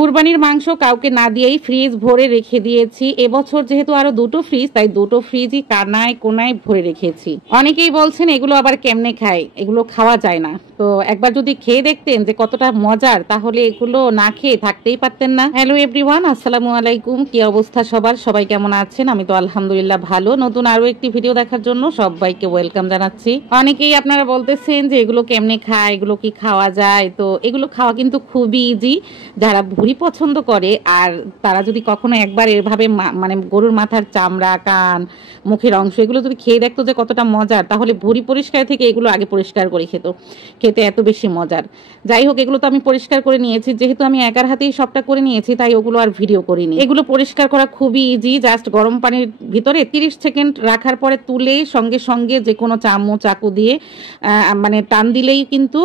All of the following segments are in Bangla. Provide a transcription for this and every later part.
কুরবানির মাংস কাউকে না দিয়েই ফ্রিজ ভরে রেখে দিয়েছি। এবছর যেহেতু আরো দুটো ফ্রিজ, তাই দুটো ফ্রিজই কানায় কোনায় ভরে রেখেছি। অনেকেই বলছেন এগুলো আবার কেমনে খায়, এগুলো খাওয়া যায় না। তো একবার যদি খেয়ে দেখতেন যে কতটা মজার, তাহলে এগুলো না খেয়ে থাকতেই পারতেন না। হ্যালো এভরিওয়ান, আসসালামু আলাইকুম। কি অবস্থা সবার? সবাই কেমন আছেন? আমি তো আলহামদুলিল্লাহ ভালো। নতুন আরো একটি ভিডিও দেখার জন্য সবাইকে ওয়েলকাম জানাচ্ছি। অনেকেই আপনারা বলতেছেন যে এগুলো কেমনে খায়, এগুলো কি খাওয়া যায়? তো এগুলো খাওয়া কিন্তু খুবই ইজি। যারা ভুঁড়ি পছন্দ করে আর তারা যদি কখনো একবার এভাবে মানে গরুর মাথার চামড়া, কান, মুখের অংশ এগুলো যদি খেয়ে দেখতো যে কতটা মজার, তাহলে ভুঁড়ি পরিষ্কার থেকে এগুলো আগে পরিষ্কার করে খেতে এত বেশি মজার। যাই হোক, এগুলো তো আমি পরিষ্কার করে নিয়েছি। যেহেতু আমি একার হাতেই সবটা করে নিয়েছি, তাই ওগুলো আর ভিডিও করিনি। এগুলো পরিষ্কার করা খুবই ইজি। জাস্ট গরম পানির ভিতরে 30 সেকেন্ড রাখার পরে তুলে সঙ্গে সঙ্গে যে কোনো চামচ, চাকু দিয়ে মানে টান দিলেই কিন্তু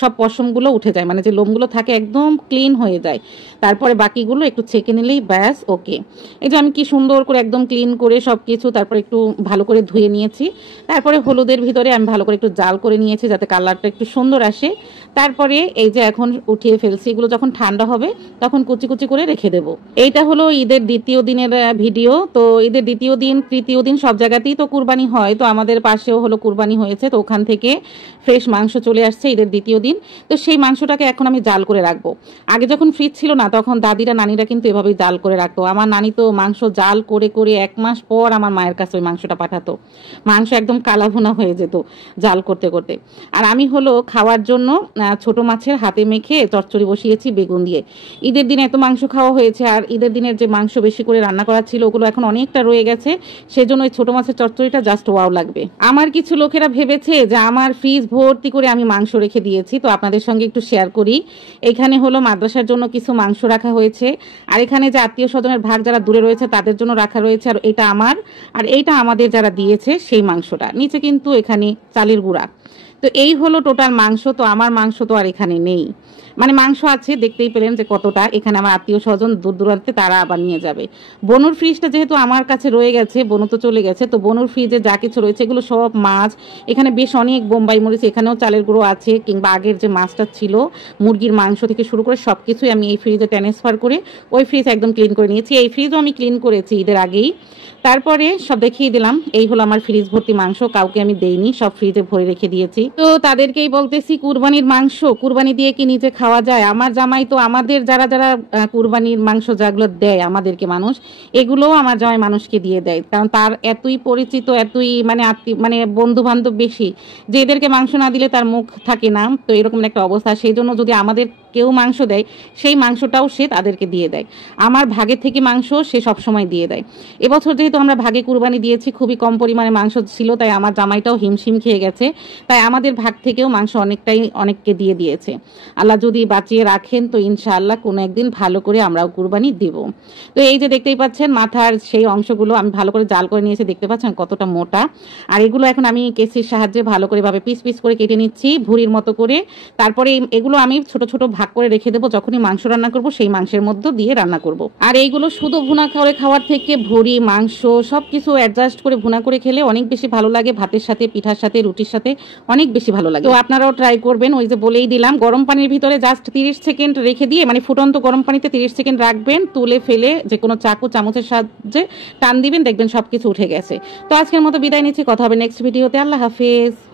সব পশমগুলো উঠে যায়, মানে যে লোমগুলো থাকে একদম ক্লিন হয়ে যায়। তারপরে বাকিগুলো একটু ছেঁকে নিলেই ব্যাস ওকে। এই যে আমি কি সুন্দর করে একদম ক্লিন করে সব কিছু তারপরে একটু ভালো করে ধুয়ে নিয়েছি। তারপরে হলুদের ভিতরে আমি ভালো করে একটু জাল করে নিয়েছি যাতে কালারটা একটু সুন্দর আসে। তারপরে এই যে এখন উঠিয়ে ফেলছি, এগুলো যখন ঠান্ডা হবে তখন কুচি কুচি করে রেখে দেবো। এইটা হলো ঈদের দ্বিতীয় দিনের ভিডিও। তো ঈদের দ্বিতীয় দিন, তৃতীয় দিন সব জায়গাতেই তো কুরবানি হয়, তো আমাদের পাশেও হলো কুরবানি হয়েছে। তো ওখান থেকে ফ্রেশ মাংস চলে আসছে ঈদের দ্বিতীয় দিন। তো সেই মাংসটাকে এখন আমি জাল করে রাখবো। আগে যখন ফ্রিজ ছিল না, তখন দাদিরা, নানিরা কিন্তু এভাবেই জাল করে রাখতো। আমার নানি তো মাংস জাল করে করে 1 মাস পর আমার মায়ের কাছে ওই মাংসটা পাঠাতো। মাংস একদম কালাভুনা হয়ে যেত জাল করতে করতে। আর আমি হলো খাওয়ার জন্য ছোট মাছের হাতে মেখে চচ্চড়ি বসিয়েছি বেগুন দিয়ে। ঈদের দিনে এত মাংস খাওয়া হয়েছে, আর ঈদের দিনের যে মাংস বেশি করে রান্না করা ছিল ওগুলো এখন অনেকটা রয়ে গেছে। সেজন্য ওই ছোট মাছের চচ্চড়িটা জাস্ট ওয়াও লাগবে। আমার কিছু লোকেরা ভেবেছে যে আমার ফ্রিজ ভর্তি করে আমি মাংস রেখে দিয়েছি, তো আপনাদের সঙ্গে একটু শেয়ার করি। এখানে হলো মাদ্রাসার জন্য কিছু মাংস রাখা হয়েছে, আর এখানে যে আত্মীয় স্বজনের ভাগ যারা দূরে রয়েছে তাদের জন্য রাখা রয়েছে, আর এটা আমার, আর এইটা আমাদের যারা দিয়েছে সেই মাংসটা। নিচে কিন্তু এখানে চালের গুঁড়া। তো এই হলো টোটাল মাংস। তো আমার মাংস তো আর এখানে নেই, মানে মাংস আছে, দেখতেই পেলেন যে কতটা। এখানে আমার আত্মীয় স্বজন দূর দূরান্তে তারা আবার নিয়ে যাবে। বনুর ফ্রিজটা যেহেতু আমার কাছে রয়ে গেছে, বনু তো চলে গেছে, তো বনুর ফ্রিজে যা কিছু রয়েছে এগুলো সব মাছ। এখানে বেশ অনেক বোম্বাই মরিচ, এখানেও চালের গুঁড়ো আছে, কিংবা আগের যে মাছটা ছিল মুরগির মাংস থেকে শুরু করে সব কিছুই আমি এই ফ্রিজে ট্রান্সফার করে ওই ফ্রিজ একদম ক্লিন করে নিয়েছি। এই ফ্রিজও আমি ক্লিন করেছি ঈদের আগেই। তারপরে সব দেখিয়ে দিলাম। এই হলো আমার ফ্রিজ ভর্তি মাংস, কাউকে আমি দেইনি, সব ফ্রিজে ভরে রেখে দিয়েছি। তো তাদেরকেই বলতেছি কুরবানির মাংস কুরবানি দিয়ে কি নিজে খাওয়া যায়? আমার জামাই তো আমাদের যারা যারা কুরবানির মাংস যেগুলো দেয় আমাদেরকে মানুষ, এগুলোও আমার জামাই মানুষকে দিয়ে দেয়। কারণ তার এতই পরিচিত, এতই মানে বন্ধু বান্ধব বেশি, যে এদেরকে মাংস না দিলে তার মুখ থাকে না। তো এরকম একটা অবস্থা। সেই জন্য যদি আমাদের কেউ মাংস দেয়, সেই মাংসটাও সে তাদেরকে দিয়ে দেয়। আমার ভাগের থেকে মাংস সে সবসময় দিয়ে দেয়। এবছর যেহেতু আমরা ভাগে কুরবানি দিয়েছি, খুবই কম পরিমাণে মাংস ছিল, তাই আমার জামাইটাও হিমশিম খেয়ে গেছে। তাই আমাদের ভাগ থেকেও মাংস অনেককে দিয়ে দিয়েছে। আল্লাহ যদি বাঁচিয়ে রাখেন তো ইনশাআল্লাহ কোনো একদিন ভালো করে আমরাও কুরবানি দিব। তো এই যে দেখতেই পাচ্ছেন মাথার সেই অংশগুলো আমি ভালো করে জাল করে নিয়েছি, দেখতে পাচ্ছেন কতটা মোটা। আর এগুলো এখন আমি কেসির সাহায্যে ভালো করে ভাবে পিস পিস করে কেটে নিচ্ছি ভুঁড়ির মতো করে। তারপরে এগুলো আমি ছোট ছোট ভাগ করে রেখে দেবো, যখনই মাংস রান্না করব সেই মাংসের মধ্যে দিয়ে রান্না করব। আর এইগুলো শুধু ভুনা করে খাওয়ার থেকে ভুঁড়ি, মাংস সবকিছু অ্যাডজাস্ট করে ভুনা করে খেলে অনেক বেশি ভালো লাগে। ভাতের সাথে, পিঠার সাথে, রুটির সাথে অনেক বেশি ভালো লাগে। তো আপনারাও ট্রাই করবেন। ওই যে বলেই দিলাম, গরম পানির ভিতরে জাস্ট 30 সেকেন্ড রেখে দিয়ে, মানে ফুটন্ত গরম পানিতে 30 সেকেন্ড রাখবেন, তুলে ফেলে যে কোনো চাকু, চামচের সাহায্যে টান দিবেন, দেখবেন সবকিছু উঠে গেছে। তো আজকের মতো বিদায় নিচ্ছি, কথা হবে নেক্সট ভিডিওতে। আল্লাহ হাফেজ।